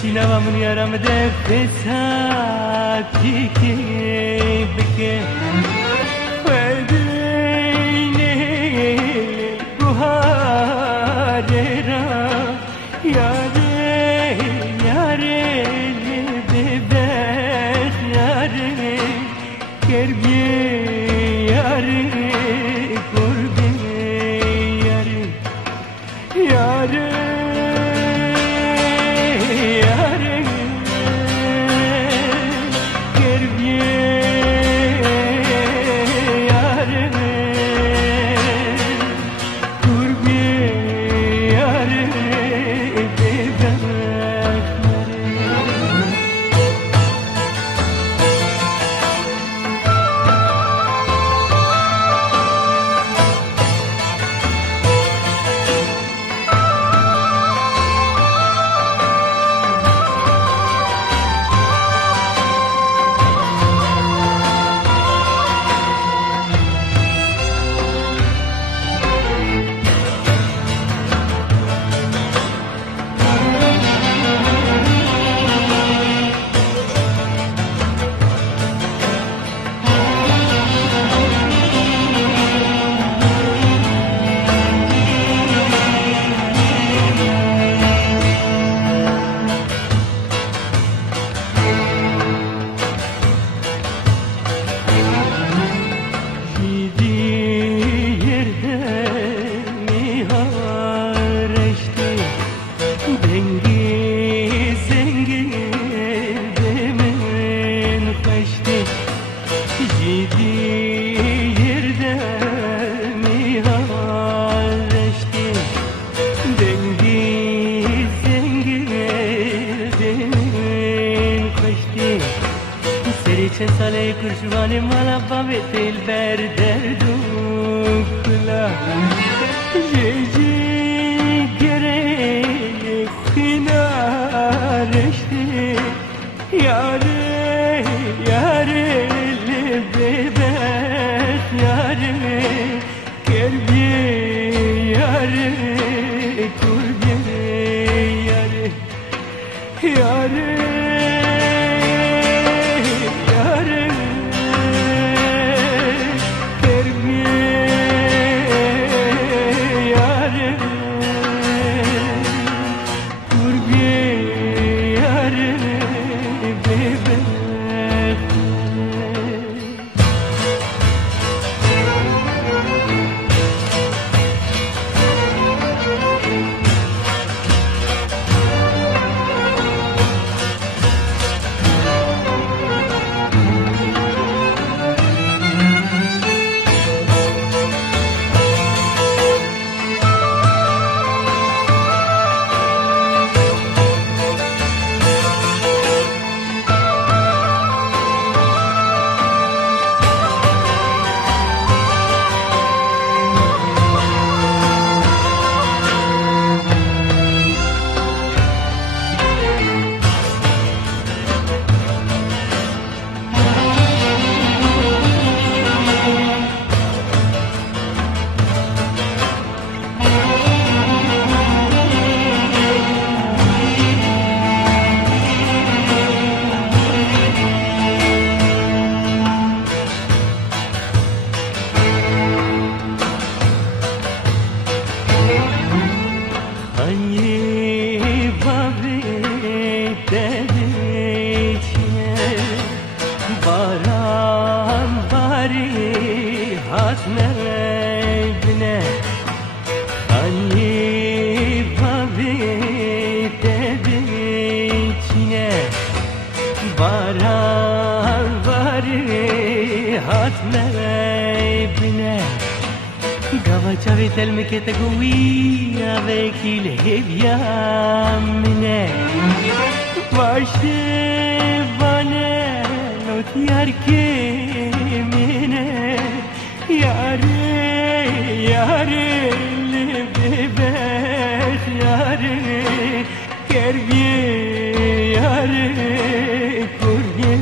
چینا و من یارم ده فساتی که بکه ودینه بهاره را یاره یاره ببخ یاره کربیه یاره کربیه یاره یاره چند ساله کرشوان مالا بابه تیل بر دردو کلا جیجی گره خینا رشته یاره یاره لبه بخ یاره کربیه یاره کربیه یاره یاره Chavi telme che te guia vecchi le viamne Vaște vane not iar che mine Iare iare le bebe iare Kervie iare kurvie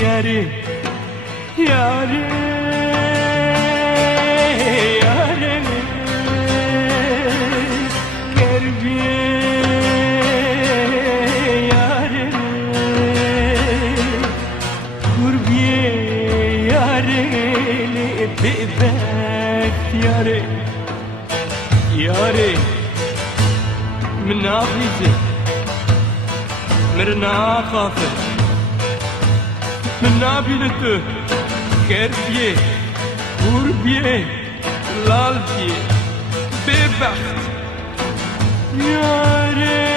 iare Iare مرنا خافه من نابینته کربیه غربیه لالبیه ببخت یاره